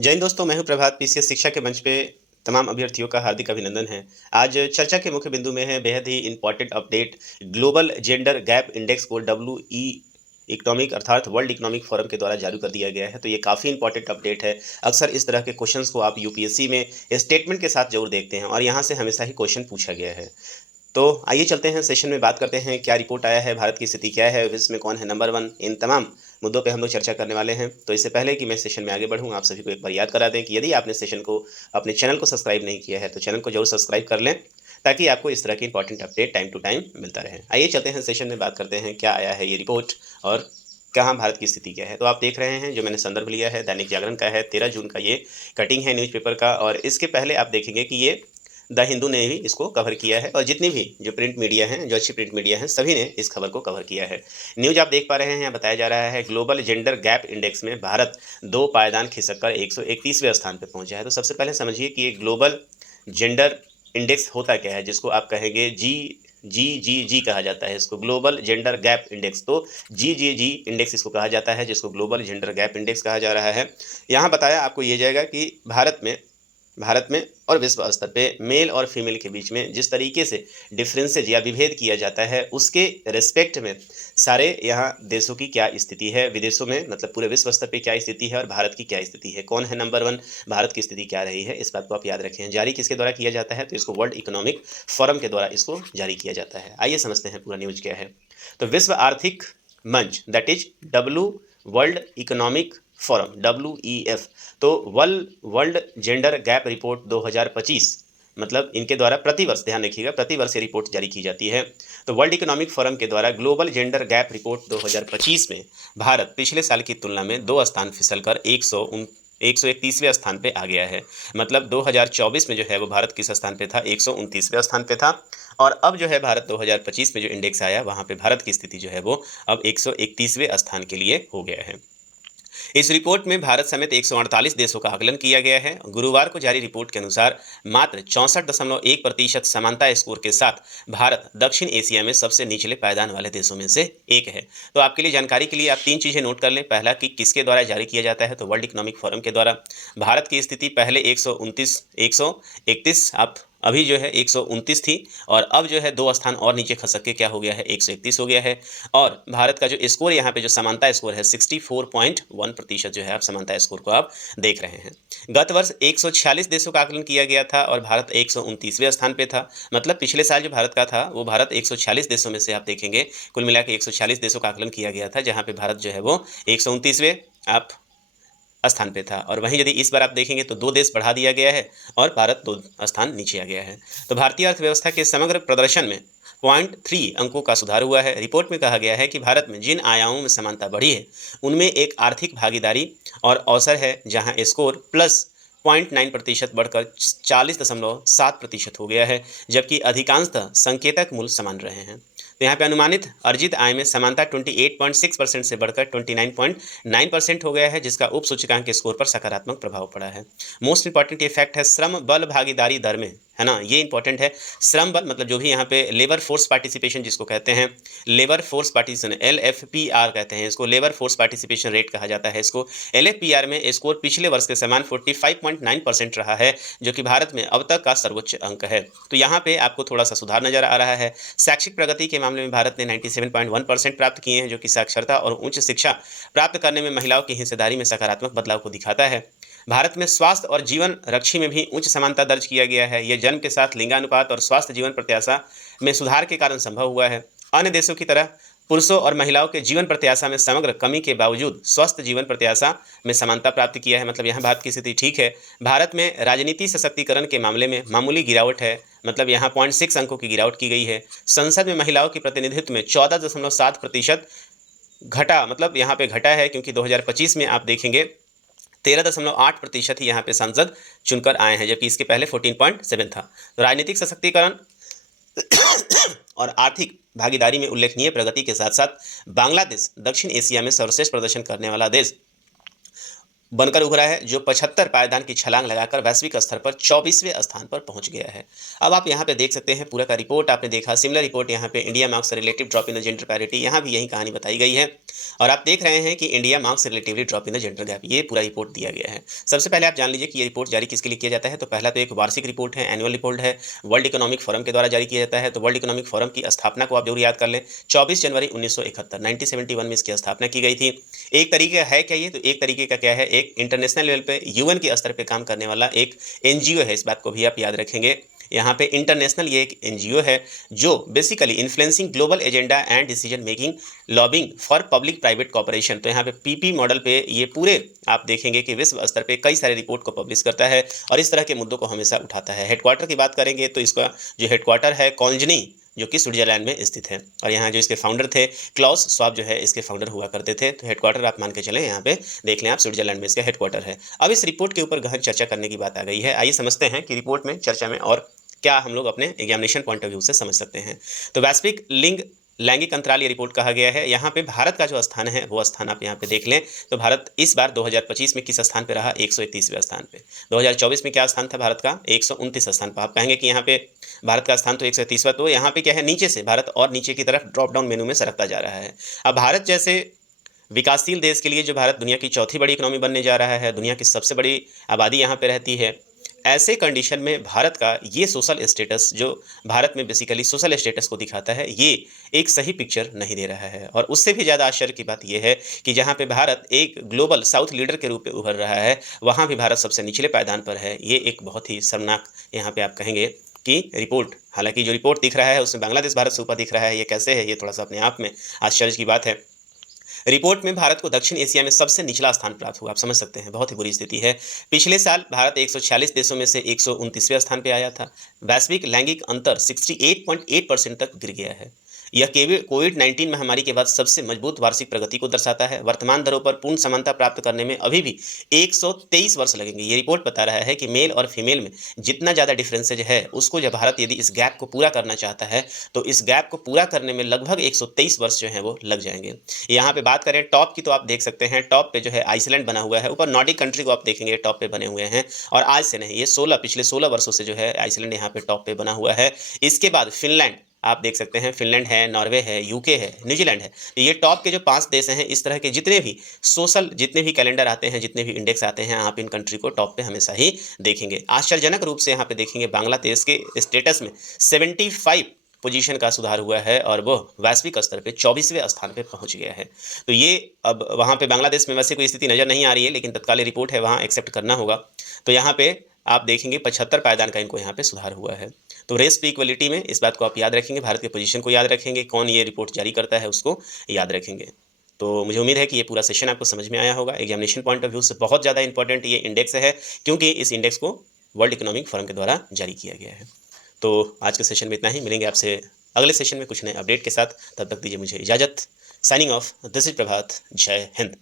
जय हिंद दोस्तों, मैं हूं प्रभात। पीसीएस शिक्षा के मंच पे तमाम अभ्यर्थियों का हार्दिक अभिनंदन है। आज चर्चा के मुख्य बिंदु में है बेहद ही important update. Global gender gap index को डब्ल्यू इकोनॉमिक अर्थात वर्ल्ड इकोनॉमिक फोरम के द्वारा जारी कर दिया गया है। तो ये काफ़ी इंपॉर्टेंट अपडेट है। अक्सर इस तरह के क्वेश्चंस को आप यूपीएससी में स्टेटमेंट के साथ जरूर देखते हैं और यहाँ से हमेशा ही क्वेश्चन पूछा गया है। तो आइए चलते हैं सेशन में, बात करते हैं क्या रिपोर्ट आया है, भारत की स्थिति क्या है, विश्व में कौन है नंबर वन। इन तमाम मुद्दों पे हम लोग चर्चा करने वाले हैं। तो इससे पहले कि मैं सेशन में आगे बढ़ूं, आप सभी को एक बार याद करा दें कि यदि आपने सेशन को अपने चैनल को सब्सक्राइब नहीं किया है तो चैनल को जरूर सब्सक्राइब कर लें, ताकि आपको इस तरह की important update time to time मिलता रहे। आइए चलते हैं सेशन में, बात करते हैं क्या आया है ये रिपोर्ट और कहाँ भारत की स्थिति क्या है। तो आप देख रहे हैं, जो मैंने संदर्भ लिया है दैनिक जागरण का है, 13 जून का ये कटिंग है न्यूज़पेपर का। और इसके पहले आप देखेंगे कि ये द हिंदू ने भी इसको कवर किया है और जितनी भी जो प्रिंट मीडिया हैं, जो अच्छी प्रिंट मीडिया हैं, सभी ने इस खबर को कवर किया है। न्यूज आप देख पा रहे हैं, यहाँ बताया जा रहा है ग्लोबल जेंडर गैप इंडेक्स में भारत 2 पायदान खिसककर 131वें स्थान पर पहुंचा है। तो सबसे पहले समझिए कि ये ग्लोबल जेंडर इंडेक्स होता क्या है, जिसको आप कहेंगे जी कहा जाता है इसको, ग्लोबल जेंडर गैप इंडेक्स। तो जी इंडेक्स इसको कहा जाता है, जिसको ग्लोबल जेंडर गैप इंडेक्स कहा जा रहा है। यहाँ बताया आपको ये जाएगा कि भारत में और विश्व स्तर पे मेल और फीमेल के बीच में जिस तरीके से डिफरेंसेज या विभेद किया जाता है, उसके रिस्पेक्ट में सारे यहाँ देशों की क्या स्थिति है, विदेशों में मतलब पूरे विश्व स्तर पे क्या स्थिति है और भारत की क्या स्थिति है, कौन है नंबर वन, भारत की स्थिति क्या रही है, इस बात को आप याद रखें। जारी किसके द्वारा किया जाता है, तो इसको वर्ल्ड इकोनॉमिक फोरम के द्वारा इसको जारी किया जाता है। आइए समझते हैं पूरा न्यूज क्या है। तो विश्व आर्थिक मंच, that is world economic forum, WEF, तो वर्ल्ड जेंडर गैप रिपोर्ट 2025, मतलब इनके द्वारा प्रतिवर्ष, ध्यान रखिएगा, प्रतिवर्ष ये रिपोर्ट जारी की जाती है। तो वर्ल्ड इकोनॉमिक फोरम के द्वारा ग्लोबल जेंडर गैप रिपोर्ट 2025 में भारत पिछले साल की तुलना में 2 स्थान फिसलकर 131वें स्थान पे आ गया है। मतलब 2024 में जो है वो भारत किस स्थान पे था, 129वें स्थान पे था। और अब जो है भारत 2025 में जो इंडेक्स आया, वहाँ पे भारत की स्थिति जो है वो अब 131वें स्थान के लिए हो गया है। इस रिपोर्ट में भारत समेत 148 देशों का आकलन किया गया है। गुरुवार को जारी रिपोर्ट के अनुसार मात्र 64.1% समानता स्कोर के साथ भारत दक्षिण एशिया में सबसे निचले पायदान वाले देशों में से एक है। तो आपके लिए जानकारी के लिए आप 3 चीज़ें नोट कर लें। पहला कि किसके द्वारा जारी किया जाता है, तो वर्ल्ड इकोनॉमिक फोरम के द्वारा। भारत की स्थिति पहले 131 आप अभी जो है 129 थी, और अब जो है 2 स्थान और नीचे खसक के क्या हो गया है, 131 हो गया है। और भारत का जो स्कोर यहाँ पे जो समानता स्कोर है 64.1% जो है, आप समानता स्कोर को आप देख रहे हैं। गत वर्ष 146 देशों का आकलन किया गया था और भारत 129वें स्थान पे था। मतलब पिछले साल जो भारत का था वो भारत 146 देशों में से आप देखेंगे कुल मिला के 146 देशों का आकलन किया गया था, जहाँ पे भारत जो है वो 129वें आप स्थान पे था। और वहीं यदि इस बार आप देखेंगे तो 2 देश बढ़ा दिया गया है और भारत 2 स्थान नीचे आ गया है। तो भारतीय अर्थव्यवस्था के समग्र प्रदर्शन में 0.3 अंकों का सुधार हुआ है। रिपोर्ट में कहा गया है कि भारत में जिन आयामों में समानता बढ़ी है उनमें एक आर्थिक भागीदारी और अवसर है, जहां स्कोर प्लस 0.9% बढ़कर 40.7% हो गया है, जबकि अधिकांशतः संकेतक मूल्य समान रहे हैं। तो यहाँ पे अनुमानित अर्जित आय में समानता 28.6% से बढ़कर 29.9% हो गया है, जिसका उप सूचकांक के स्कोर पर सकारात्मक प्रभाव पड़ा है। मोस्ट इंपॉर्टेंट ये फैक्ट है श्रम बल भागीदारी दर में, है ना, ये इंपॉर्टेंट है। श्रम बल मतलब जो भी यहाँ पे लेबर फोर्स पार्टिसिपेशन जिसको कहते हैं, लेबर फोर्स पार्टिसिपेशन, LFPR कहते हैं इसको, लेबर फोर्स पार्टिसिपेशन रेट कहा जाता है इसको। LFPR में स्कोर पिछले वर्ष के समान 45.9% रहा है, जो कि भारत में अब तक का सर्वोच्च अंक है। तो यहाँ पे आपको थोड़ा सा सुधार नजर आ रहा है। शैक्षिक प्रगति के मामले में भारत ने 97.1% प्राप्त किए हैं, जो कि साक्षरता और उच्च शिक्षा प्राप्त करने में महिलाओं की हिस्सेदारी में सकारात्मक बदलाव को दिखाता है। भारत में स्वास्थ्य और जीवन रक्षी में भी उच्च समानता दर्ज किया गया है। यह जन्म के साथ लिंगानुपात और स्वास्थ्य जीवन प्रत्याशा में सुधार के कारण संभव हुआ है। अन्य देशों की तरह पुरुषों और महिलाओं के जीवन प्रत्याशा में समग्र कमी के बावजूद स्वस्थ जीवन प्रत्याशा में समानता प्राप्त किया है। मतलब यहाँ भारत की स्थिति ठीक है। भारत में राजनीति सशक्तिकरण के मामले में मामूली गिरावट है, मतलब यहाँ 0.6 अंकों की गिरावट की गई है। संसद में महिलाओं के प्रतिनिधित्व में 14.7% घटा, मतलब यहाँ पे घटा है, क्योंकि 2025 में आप देखेंगे 13.8% ही यहाँ पे सांसद चुनकर आए हैं, जबकि इसके पहले 14.7 था। तो राजनीतिक सशक्तिकरण और आर्थिक भागीदारी में उल्लेखनीय प्रगति के साथ साथ बांग्लादेश दक्षिण एशिया में सर्वश्रेष्ठ प्रदर्शन करने वाला देश बनकर उभरा है, जो 75 पायदान की छलांग लगाकर वैश्विक स्तर पर 24वें स्थान पर पहुंच गया है। अब आप यहाँ पे देख सकते हैं पूरा का रिपोर्ट आपने देखा, सिमिलर रिपोर्ट यहाँ पे India marks relative drop in the gender parity, यहाँ भी यही कहानी बताई गई है। और आप देख रहे हैं कि India marks relatively drop in the gender gap, ये पूरा रिपोर्ट दिया गया है। सबसे पहले आप जान लीजिए कि ये रिपोर्ट जारी किसके लिए किया जाता है। तो पहला तो एक वार्षिक रिपोर्ट है, एनुअल रिपोर्ट है, वर्ल्ड इकोनॉमिक फोरम के द्वारा जारी किया जाता है। तो वर्ल्ड इकोनॉमिक फोरम की स्थापना को आप जरूर याद कर लें, 24 जनवरी 1971 1971 में इसकी स्थापना की गई थी। एक तरीके है क्या ये, तो एक तरीके का क्या है, एक इंटरनेशनल लेवल पे यूएन के स्तर पे काम करने वाला एक एनजीओ है, इस बात को भी आप याद रखेंगे। यहाँ पे इंटरनेशनल ये एक एनजीओ है जो basically influencing global agenda and decision making lobbying for public private corporation. तो यहाँ पे पीपी मॉडल पे ये पूरे आप देखेंगे कि विश्व स्तर पे कई सारे रिपोर्ट को पब्लिश करता है और इस तरह के मुद्दों को हमेशा उठाता है। हेडक्वार्टर की बात करेंगे तो इसका जो हेडक्वार्टर है कॉन्जनी, जो कि स्विट्जरलैंड में स्थित है। और यहाँ जो इसके फाउंडर थे क्लाउस श्वाब जो है इसके फाउंडर हुआ करते थे। तो हेडक्वार्टर आप मान के चलें, यहाँ पे देख लें आप, स्विट्जरलैंड में इसका हेडक्वार्टर है। अब इस रिपोर्ट के ऊपर गहन चर्चा करने की बात आ गई है। आइए समझते हैं कि रिपोर्ट में, चर्चा में और क्या हम लोग अपने एग्जामिनेशन पॉइंट ऑफ व्यू से समझ सकते हैं। तो वैश्विक लैंगिक अंतराल ये रिपोर्ट कहा गया है। यहाँ पे भारत का जो स्थान है वो स्थान आप यहाँ पे देख लें। तो भारत इस बार 2025 में किस स्थान पे रहा, 131वें स्थान पे। 2024 में क्या स्थान था भारत का, 129 स्थान पर। आप कहेंगे कि यहाँ पे भारत का स्थान तो 131वां, तो यहाँ पे क्या है, नीचे से भारत और नीचे की तरफ ड्रॉप डाउन मेनू में सरकता जा रहा है। अब भारत जैसे विकासशील देश के लिए, जो भारत दुनिया की चौथी बड़ी इकोनॉमी बनने जा रहा है, दुनिया की सबसे बड़ी आबादी यहाँ पे रहती है, ऐसे कंडीशन में भारत का ये सोशल स्टेटस, जो भारत में बेसिकली सोशल स्टेटस को दिखाता है, ये एक सही पिक्चर नहीं दे रहा है। और उससे भी ज़्यादा आश्चर्य की बात यह है कि जहाँ पे भारत एक ग्लोबल साउथ लीडर के रूप में उभर रहा है, वहाँ भी भारत सबसे निचले पायदान पर है। ये एक बहुत ही शर्मनाक यहाँ पे आप कहेंगे कि रिपोर्ट, हालांकि जो रिपोर्ट दिख रहा है उसमें बांग्लादेश भारत से ऊपर दिख रहा है। ये कैसे है, ये थोड़ा सा अपने आप में आश्चर्य की बात है। रिपोर्ट में भारत को दक्षिण एशिया में सबसे निचला स्थान प्राप्त हुआ। आप समझ सकते हैं, बहुत ही बुरी स्थिति है। पिछले साल भारत 146 देशों में से 129वें स्थान पे आया था। वैश्विक लैंगिक अंतर 68.8% तक गिर गया है। यह कोविड-19 महामारी के बाद सबसे मजबूत वार्षिक प्रगति को दर्शाता है। वर्तमान दरों पर पूर्ण समानता प्राप्त करने में अभी भी 123 वर्ष लगेंगे। ये रिपोर्ट बता रहा है कि मेल और फीमेल में जितना ज़्यादा डिफरेंसेज है, उसको जब भारत यदि इस गैप को पूरा करना चाहता है, तो इस गैप को पूरा करने में लगभग 123 वर्ष जो है वो लग जाएंगे। यहाँ पे बात करें टॉप की, तो आप देख सकते हैं टॉप पे जो है आइसलैंड बना हुआ है। ऊपर नॉर्डिक कंट्री को आप देखेंगे टॉप पे बने हुए हैं, और आज से नहीं, ये पिछले 16 वर्षों से जो है आइसलैंड यहाँ पे टॉप पे बना हुआ है। इसके बाद फिनलैंड आप देख सकते हैं, फिनलैंड है, नॉर्वे है, यूके है, न्यूजीलैंड है। ये टॉप के जो 5 देश हैं, इस तरह के जितने भी कैलेंडर आते हैं, जितने भी इंडेक्स आते हैं, आप इन कंट्री को टॉप पे हमेशा ही देखेंगे। आश्चर्यजनक रूप से यहाँ पे देखेंगे बांग्लादेश के स्टेटस में 75 पोजीशन का सुधार हुआ है और वो वैश्विक स्तर पे 24वें स्थान पे पहुंच गया है। तो ये अब वहाँ पे बांग्लादेश में वैसे कोई स्थिति नज़र नहीं आ रही है, लेकिन तत्कालीन रिपोर्ट है, वहाँ एक्सेप्ट करना होगा। तो यहाँ पे आप देखेंगे 75 पायदान का इनको यहाँ पे सुधार हुआ है। तो रेस टू इक्वलिटी में इस बात को आप याद रखेंगे, भारत के पोजीशन को याद रखेंगे, कौन ये रिपोर्ट जारी करता है उसको याद रखेंगे। तो मुझे उम्मीद है कि ये पूरा सेशन आपको समझ में आया होगा। एग्जामिनेशन पॉइंट ऑफ व्यू से बहुत ज़्यादा इंपॉर्टेंट ये इंडेक्स है, क्योंकि इस इंडेक्स को वर्ल्ड इकोनॉमिक फोरम के द्वारा जारी किया गया है। तो आज के सेशन में इतना ही, मिलेंगे आपसे अगले सेशन में कुछ नए अपडेट के साथ। तब तक दीजिए मुझे इजाज़त। साइनिंग ऑफ, दिस इज प्रभात। जय हिंद।